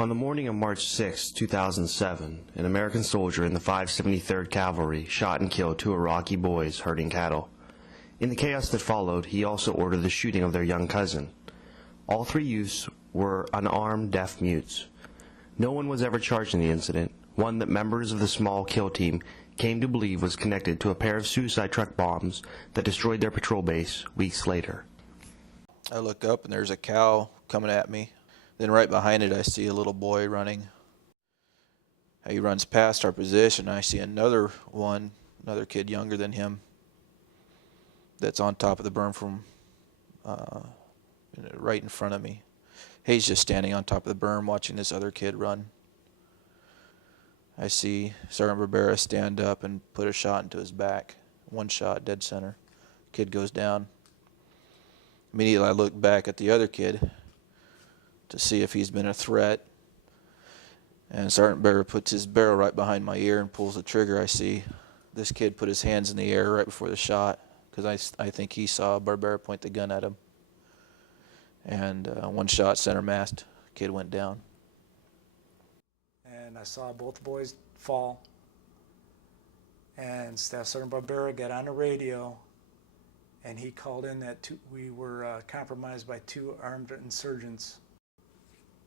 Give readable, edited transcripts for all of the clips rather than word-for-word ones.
On the morning of March 6, 2007, an American soldier in the 573rd Cavalry shot and killed two Iraqi boys herding cattle. In the chaos that followed, he also ordered the shooting of their young cousin. All three youths were unarmed deaf mutes. No one was ever charged in the incident, one that members of the small kill team came to believe was connected to a pair of suicide truck bombs that destroyed their patrol base weeks later. I look up and there's a cow coming at me. Then right behind it I see a little boy running. He runs past our position. I see another kid younger than him that's on top of the berm from right in front of me. He's just standing on top of the berm watching this other kid run. I see Sergeant Barbera stand up and put a shot into his back. One shot, dead center. Kid goes down. Immediately I look back at the other kid to see if he's been a threat. And Sergeant Barbera puts his barrel right behind my ear and pulls the trigger. I see this kid put his hands in the air right before the shot because I think he saw Barbera point the gun at him. And one shot, center mast, kid went down. And I saw both boys fall. And Staff Sergeant Barbera got on the radio and he called in that we were compromised by two armed insurgents.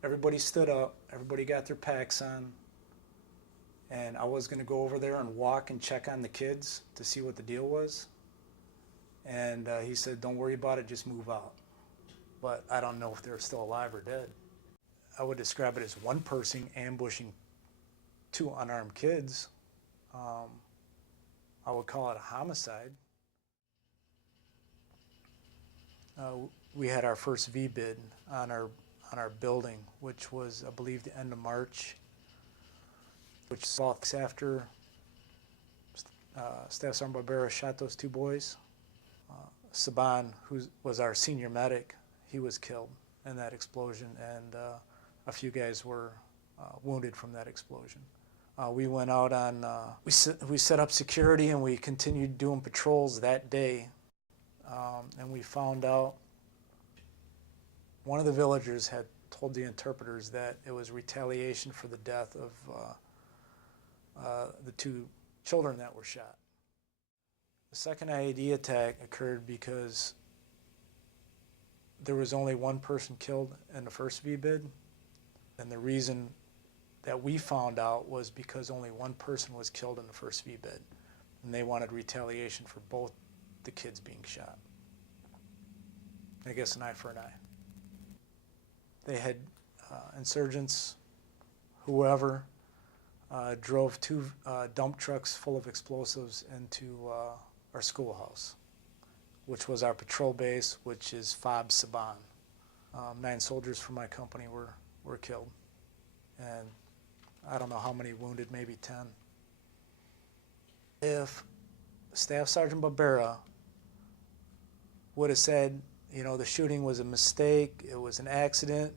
Everybody stood up, everybody got their packs on, and I was going to go over there and walk and check on the kids to see what the deal was. And he said, don't worry about it, just move out. But I don't know if they're still alive or dead. I would describe it as one person ambushing two unarmed kids. I would call it a homicide. We had our first V-bid on our building, which was, I believe, the end of March, which saw after Staff Sergeant Barbera shot those two boys. Saban, who was our senior medic, he was killed in that explosion, and a few guys were wounded from that explosion. We went out on, we set up security and we continued doing patrols that day, and we found out one of the villagers had told the interpreters that it was retaliation for the death of the two children that were shot. The second IED attack occurred because there was only one person killed in the first V-bid, and the reason that we found out was because only one person was killed in the first V-bid, and they wanted retaliation for both the kids being shot. I guess an eye for an eye. They had insurgents, whoever, drove two dump trucks full of explosives into our schoolhouse, which was our patrol base, which is FOB Saban. 9 soldiers from my company were killed, and I don't know how many wounded, maybe 10. If Staff Sergeant Barbera would have said, you know, the shooting was a mistake, it was an accident,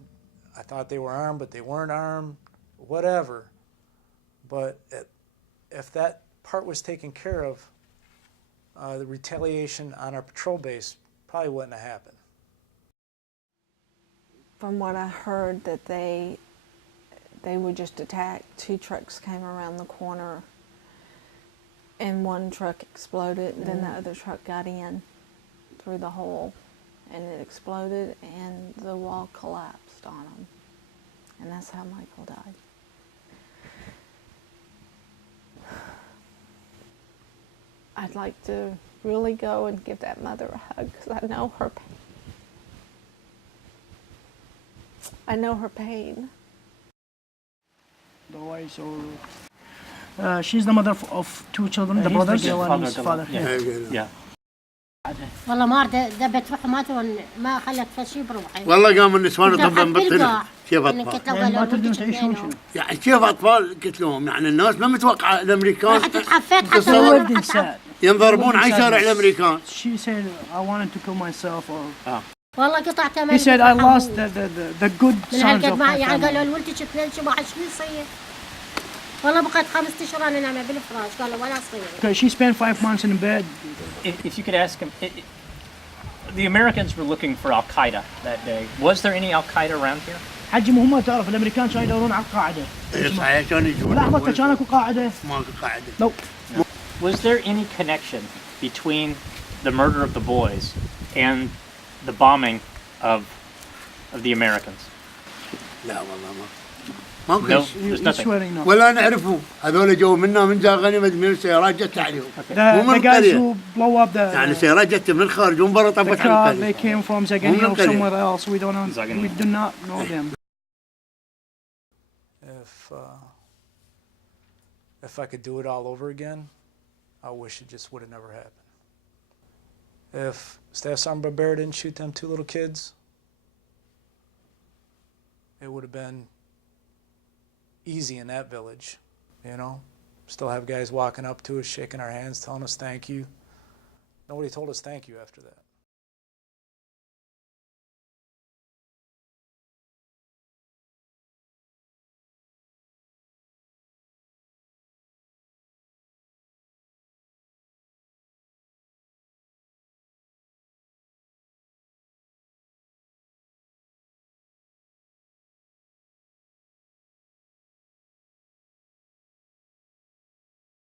I thought they were armed, but they weren't armed, whatever. But if that part was taken care of, the retaliation on our patrol base probably wouldn't have happened. From what I heard, that they were just attacked. 2 trucks came around the corner and one truck exploded, and then the other truck got in through the hole, and it exploded and the wall collapsed on them, and that's how Michael died. I'd like to really go and give that mother a hug because I know her pain. I know her pain. Otherwise, or she's the mother of 2 children, the brothers, and his father. Yeah. والله ما ذبت روحه ما خلت فشي بروحي. والله قام النسوان يطبون بطنهم. كيف اطفال؟ يعني ما تقدرون تعيشون شنو؟ يعني كيف اطفال قتلوهم؟ يعني الناس ما متوقعه الامريكان حتى تحفيت حتى تصور انسان ينضربون على شارع الامريكان. She said I wanted to kill myself or والله قطعت he said I lost the good sons of my يعني family. قالوا لولدك 2 شبع شو يصير؟ والله بقيت 5 أشهر أنا نايمة بالفراش قالوا ولا صير. Because she spent 5 months in bed. If you could ask him, the Americans were looking for Al Qaeda that day. Was there any Al Qaeda around here? حجم هم تعرف الامريكان كانوا يدورون على القاعده. إيه صحيح كانوا يجون. لحظه كان اكو قاعده. ماكو قاعده. لو Was there any connection between the murder of the boys and the bombing of the Americans? لا والله ماكو No, شيء. there's nothing. swearing no. ولا نعرفهم هذول جو منا من جا غنيمة من السيارات جت عليهم. The, مو من the guys القرية. who blow up the يعني سيارات جت من الخارج ومن برا the طفت car, على they القرية. came from Zagania Women or Korea. somewhere else. We don't know. Zagania. We do not know them. If I could do it all over again, I wish it just would have never happened. If Staff Sergeant Barbera didn't shoot them 2 little kids, it would have been easy in that village, you know? Still have guys walking up to us, shaking our hands, telling us thank you. Nobody told us thank you after that.